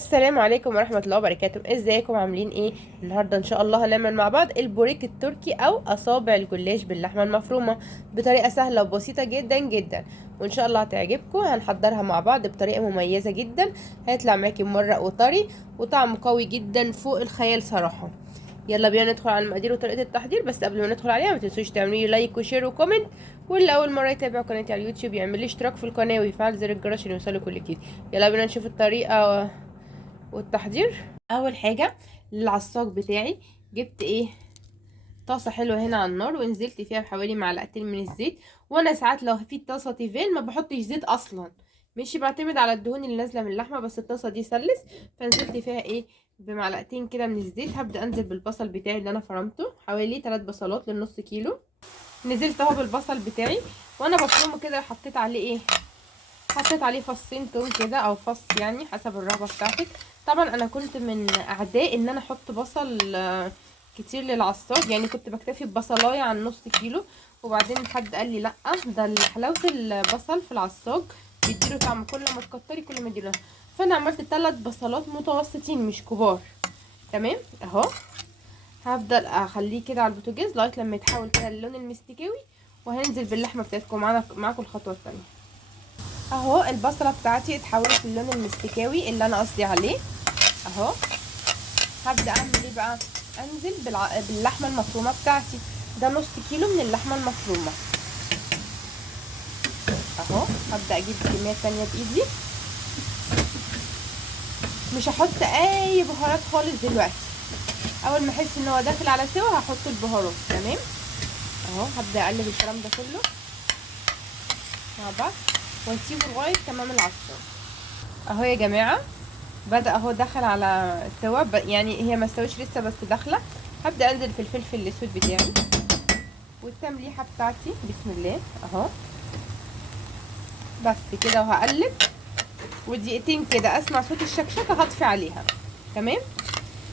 السلام عليكم ورحمة الله وبركاته. ازيكم عاملين ايه؟ النهاردة ان شاء الله هنعمل مع بعض البوريك التركي او اصابع الجلاش باللحمة المفرومة بطريقة سهلة وبسيطة جدا جدا، وان شاء الله هتعجبكم. هنحضرها مع بعض بطريقة مميزة جدا، هيطلع معاكي مورق وطري وطعم قوي جدا فوق الخيال صراحة. يلا بينا ندخل على المقادير وطريقة التحضير، بس قبل ما ندخل عليها ما تنسوش تعملوا لي لايك وشير وكومنت، واللي اول مرة يتابع قناتي على اليوتيوب يعمل لي اشتراك في القناة ويفعل زر الجرس عشان يوصله كل جديد. يلا بينا نشوف الطريقة والتحضير. اول حاجه للعصاج بتاعي جبت طاسه حلوه هنا على النار، ونزلت فيها بحوالي معلقتين من الزيت. وانا ساعات لو في طاسه تيفال ما بحطش زيت اصلا، مش بعتمد على الدهون اللي نازله من اللحمه، بس الطاسه دي سلس. فنزلت فيها بمعلقتين كده من الزيت. هبدا انزل بالبصل بتاعي اللي انا فرمته حوالي 3 بصلات للنص كيلو. نزلت اهو بالبصل بتاعي وانا بفرمه كده. حطيت عليه فصين توم كده او فص، يعني حسب الرغبه بتاعتك. طبعا انا كنت من اعداء ان انا احط بصل كتير للعصاج، يعني كنت بكتفي ببصلايه عن نص كيلو. وبعدين حد قال لي لا، ده حلاوه البصل في العصاج بيديله طعم، كل ما تكتري كل ما يديله. فانا عملت 3 بصلات متوسطين مش كبار. تمام اهو. هفضل اخليه كده على البوتاجاز لغايه لما يتحول كده للون المستكاوي، وهننزل باللحمه بتاعتكم معاكم الخطوه الثانيه. اهو البصله بتاعتي اتحولت للون المستكاوي اللي انا قصدي عليه اهو. هبدا اعمل ايه بقى؟ انزل باللحمه المفرومه بتاعتي. ده نص كيلو من اللحمه المفرومه اهو. هبدا اجيب كميه تانية بايدي، مش هحط اي بهارات خالص دلوقتي. اول ما احس ان هو داخل على سوا هحط البهارات. تمام اهو. هبدا اقلب الكلام ده كله مع بعض واسيبه لغايه تمام العصار. اهو يا جماعه بدأ اهو دخل على سوا، يعني هي ما استوتش لسه بس داخله. هبدأ انزل في الفلفل الاسود بتاعي والتمليحه بتاعتي بسم الله اهو. بس كده وهقلب، ودقيقتين كده اسمع صوت الشكشكه هطفي عليها. تمام.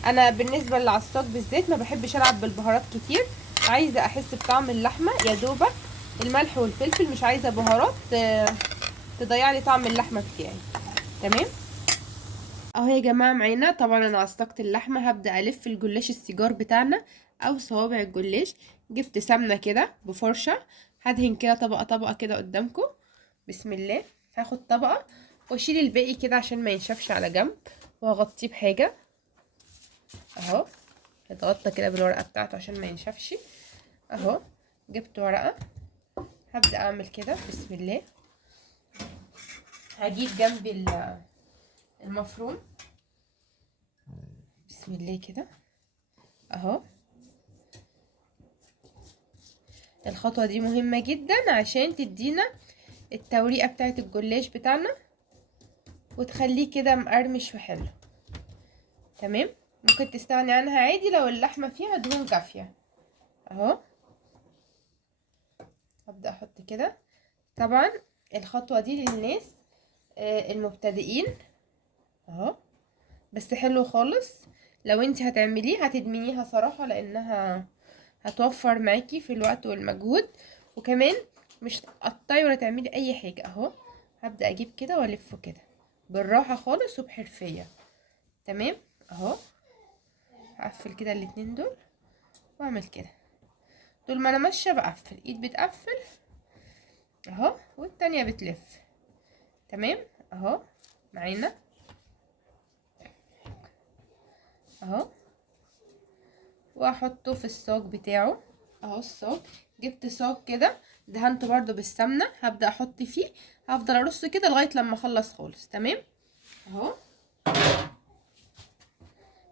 انا بالنسبه للعصاج بالذات ما بحبش العب بالبهارات كتير، عايزه احس بطعم اللحمه يا دوبك، الملح والفلفل، مش عايزه بهارات تضيع لي طعم اللحمه بتاعي. تمام اهو يا جماعه معانا. طبعا انا عصقت اللحمه، هبدا الف الجلاش السيجار بتاعنا او صوابع الجلاش. جبت سمنه كده بفرشه، هدهن كده طبقه طبقه كده قدامكم. بسم الله. هاخد طبقه واشيل الباقي كده عشان ما ينشفش على جنب، واغطيه بحاجه اهو. هتغطى كده بالورقه بتاعته عشان ما ينشفش اهو. جبت ورقه، هبدا اعمل كده بسم الله. هجيب جنبي المفروم بسم الله كده اهو. الخطوة دي مهمة جدا عشان تدينا التوريقة بتاعت الجلاش بتاعنا وتخليه كده مقرمش وحلو. تمام. ممكن تستغني عنها عادي لو اللحمة فيها دهون كافية اهو. هبدأ احط كده. طبعا الخطوة دي للناس المبتدئين اهو، بس حلو خالص. لو انت هتعمليه هتدمنيها صراحة، لانها هتوفر معاكي في الوقت والمجهود، وكمان مش تقطعي ولا تعملي اي حاجة اهو. هبدأ اجيب كده والفه كده بالراحة خالص وبحرفية. تمام اهو. هقفل كده الاتنين دول واعمل كده. طول ما انا ماشية بقفل، ايد بتقفل اهو والتانية بتلف. تمام اهو معانا اهو. واحطه في الصاج بتاعه اهو. الصاج جبت صاج كده دهنته برضو بالسمنة، هبدأ احط فيه. هفضل ارص كده لغاية لما اخلص خالص. تمام اهو.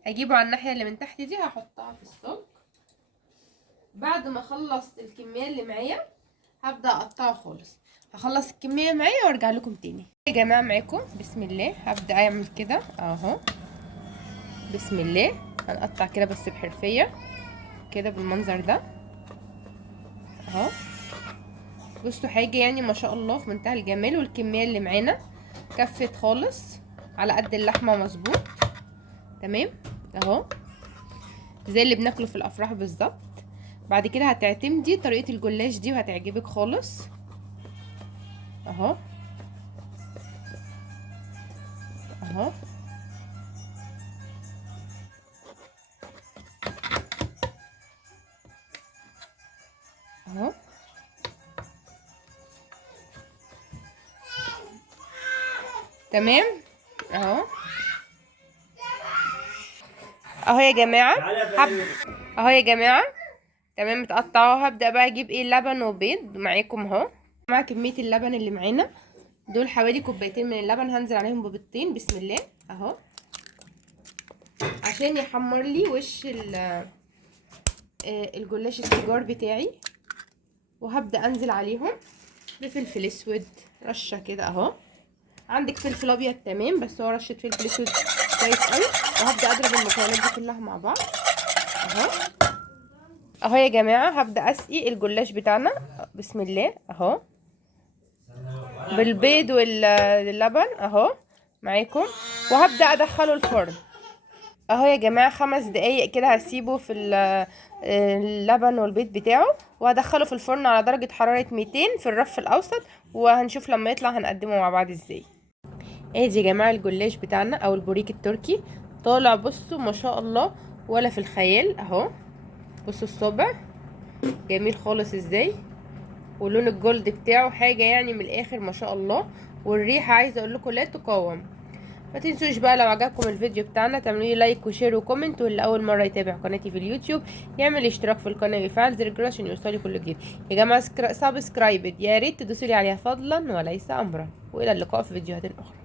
هجيبه على الناحية اللي من تحت دي، هحطها في الصاج. بعد ما اخلص الكمية اللي معايا هبدأ اقطعه خالص. هخلص الكمية معايا وارجع لكم تاني يا جماعة. معاكم بسم الله. هبدأ اعمل كده اهو بسم الله. هنقطع كده بس بحرفية كده بالمنظر ده اهو. بصوا حاجة يعني ما شاء الله في منتهى الجمال، والكمية اللي معانا كفت خالص على قد اللحمة مظبوط. تمام اهو زي اللي بناكله في الافراح بالظبط. بعد كده هتعتمدي طريقة الجلاش دي وهتعجبك خالص اهو اهو. تمام اهو. اهو يا جماعه اهو يا جماعه تمام متقطعه. هبدا بقى اجيب ايه لبن وبيض معاكم اهو. مع كميه اللبن اللي معانا دول حوالي كوبايتين من اللبن، هنزل عليهم ببيضتين بسم الله اهو، عشان يحمر لي وش الجلاش السيجار بتاعي. وهبدا انزل عليهم بفلفل اسود رشه كده اهو. عندك فلفل ابيض تمام، بس هو رشه فلفل اسود كويس قوي. وهبدا اضرب المكونات دي كلها مع بعض اهو. اهو يا جماعه هبدا اسقي الجلاش بتاعنا بسم الله اهو بالبيض واللبن اهو معاكم. وهبدا ادخله الفرن اهو يا جماعه 5 دقايق كده، هسيبه في اللبن والبيض بتاعه، وهدخله في الفرن على درجه حراره 200 في الرف الاوسط، وهنشوف لما يطلع هنقدمه مع بعض ازاي. ادي يا جماعه الجلاش بتاعنا او البوريك التركي طالع، بصوا ما شاء الله ولا في الخيال اهو. بصوا الصابع جميل خالص ازاي، ولون الجولد بتاعه حاجه يعني من الاخر ما شاء الله. والريحه عايزه اقول لكم لا تقاوم. ما تنسوش بقى لو عجبكم الفيديو بتاعنا تعملوا لي لايك وشير وكومنت، واللي اول مره يتابع قناتي في اليوتيوب يعمل اشتراك في القناه ويفعل زر الجرس عشان يوصلي كل جديد. يا جماعه سبسكرايب يا ريت تدوسوا لي عليها فضلا وليس امرا. والى اللقاء في فيديوهات اخرى.